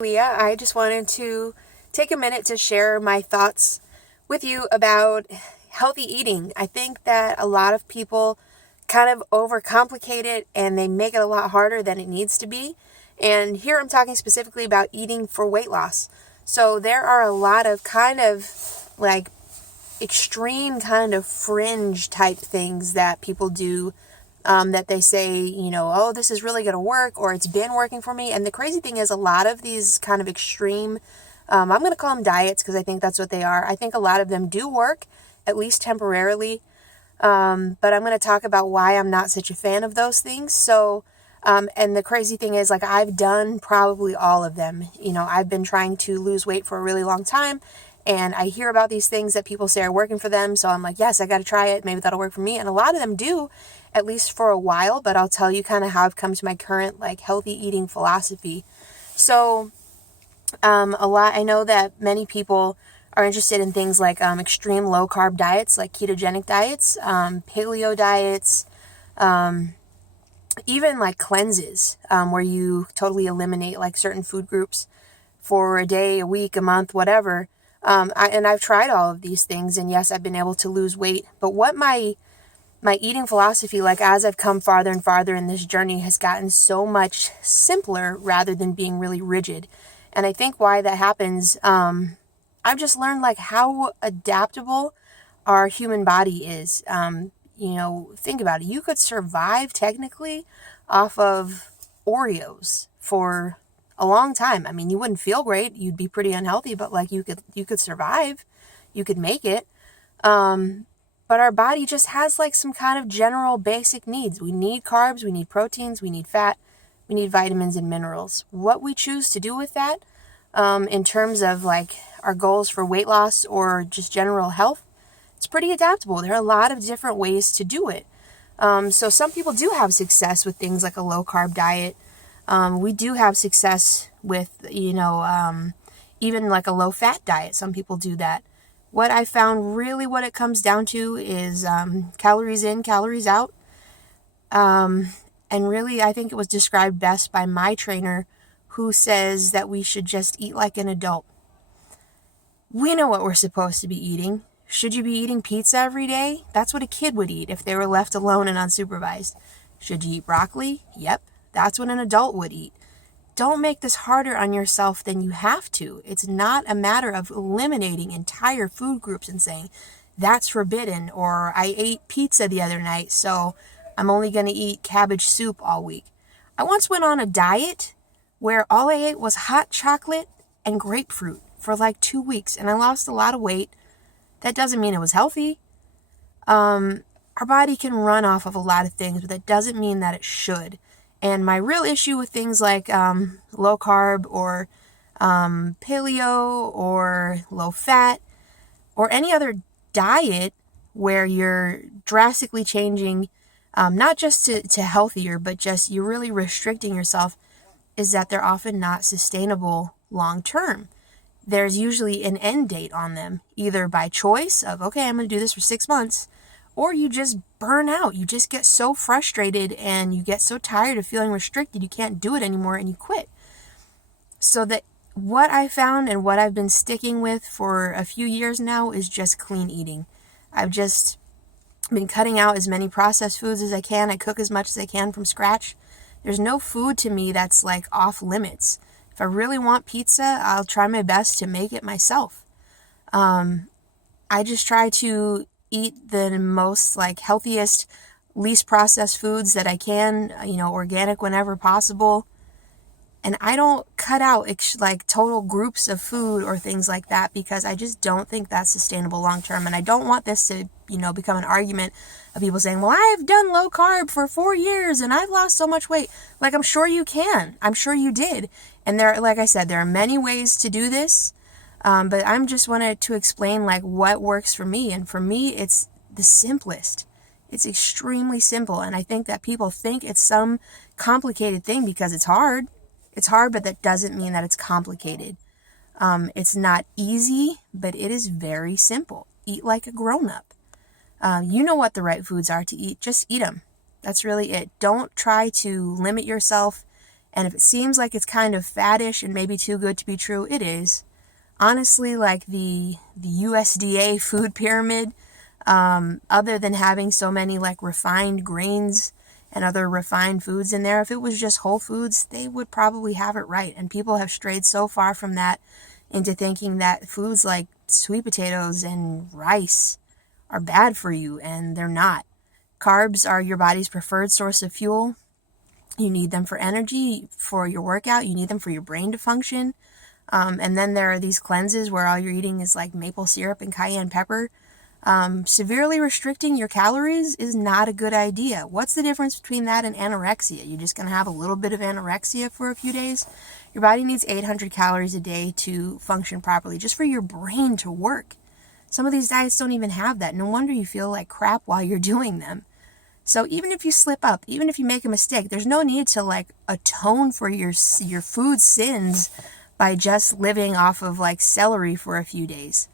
Leah. I just wanted to take a minute to share my thoughts with you about healthy eating. I think that a lot of people kind of overcomplicate it and they make it a lot harder than it needs to be. And here I'm talking specifically about eating for weight loss. So there are a lot of kind of like extreme kind of fringe type things that people do, that they say, oh, this is really going to work, or it's been working for me. And the crazy thing is, a lot of these kind of extreme, I'm going to call them diets because I think that's what they are. I think a lot of them do work, at least temporarily. But I'm going to talk about why I'm not such a fan of those things. So, and the crazy thing is, like, I've done probably all of them. I've been trying to lose weight for a really long time. And I hear about these things that people say are working for them. So I'm like, yes, I got to try it. Maybe that'll work for me. And a lot of them do, at least for a while. But I'll tell you kind of how I've come to my current like healthy eating philosophy. So I know that many people are interested in things like extreme low carb diets, like ketogenic diets, paleo diets, even like cleanses, where you totally eliminate like certain food groups for a day, a week, a month, whatever. I've tried all of these things, and yes, I've been able to lose weight. But what my eating philosophy, like as I've come farther and farther in this journey, has gotten so much simpler rather than being really rigid. And I think why that happens, I've just learned like how adaptable our human body is. Think about it. You could survive technically off of Oreos for a long time. I mean, you wouldn't feel great. You'd be pretty unhealthy, but like you could survive. You could make it. But our body just has like some kind of general basic needs. We need carbs, we need proteins, we need fat, we need vitamins and minerals. What we choose to do with that, in terms of like our goals for weight loss or just general health, it's pretty adaptable. There are a lot of different ways to do it. So some people do have success with things like a low carb diet. We do have success with, even like a low fat diet. Some people do that. What I found really what it comes down to is calories in, calories out. And really, I think it was described best by my trainer, who says that we should just eat like an adult. We know what we're supposed to be eating. Should you be eating pizza every day? That's what a kid would eat if they were left alone and unsupervised. Should you eat broccoli? Yep, that's what an adult would eat. Don't make this harder on yourself than you have to. It's not a matter of eliminating entire food groups and saying, that's forbidden, or I ate pizza the other night, so I'm only going to eat cabbage soup all week. I once went on a diet where all I ate was hot chocolate and grapefruit for like 2 weeks, and I lost a lot of weight. That doesn't mean it was healthy. Our body can run off of a lot of things, but that doesn't mean that it should. And my real issue with things like low carb or paleo or low fat or any other diet where you're drastically changing, not just to healthier, but just you're really restricting yourself, is that they're often not sustainable long term. There's usually an end date on them, either by choice of, okay, I'm going to do this for 6 months, or you just burn out. You just get so frustrated and you get so tired of feeling restricted, you can't do it anymore and you quit. So that what I found and what I've been sticking with for a few years now is just clean eating. I've just been cutting out as many processed foods as I can. I cook as much as I can from scratch. There's no food to me that's like off limits. If I really want pizza, I'll try my best to make it myself. I just try to eat the most like healthiest, least processed foods that I can, organic whenever possible. And I don't cut out like total groups of food or things like that because I just don't think that's sustainable long term. And I don't want this to, become an argument of people saying, well, I've done low carb for 4 years and I've lost so much weight. Like, I'm sure you can. I'm sure you did. And like I said, there are many ways to do this. But I'm just wanted to explain like what works for me. And for me, it's the simplest. It's extremely simple. And I think that people think it's some complicated thing because it's hard. It's hard, but that doesn't mean that it's complicated. It's not easy, but it is very simple. Eat like a grown-up. You know what the right foods are to eat. Just eat them. That's really it. Don't try to limit yourself And if it seems like it's kind of faddish and maybe too good to be true, it is. Honestly, like the USDA food pyramid, other than having so many like refined grains and other refined foods in there, if it was just whole foods, they would probably have it right. And people have strayed so far from that into thinking that foods like sweet potatoes and rice are bad for you, and they're not. Carbs are your body's preferred source of fuel. You need them for energy, for your workout. You need them for your brain to function. And then there are these cleanses where all you're eating is like maple syrup and cayenne pepper. Severely restricting your calories is not a good idea. What's the difference between that and anorexia? You're just going to have a little bit of anorexia for a few days? Your body needs 800 calories a day to function properly, just for your brain to work. Some of these diets don't even have that. No wonder you feel like crap while you're doing them. So even if you slip up, even if you make a mistake, there's no need to like atone for your food sins by just living off of like celery for a few days.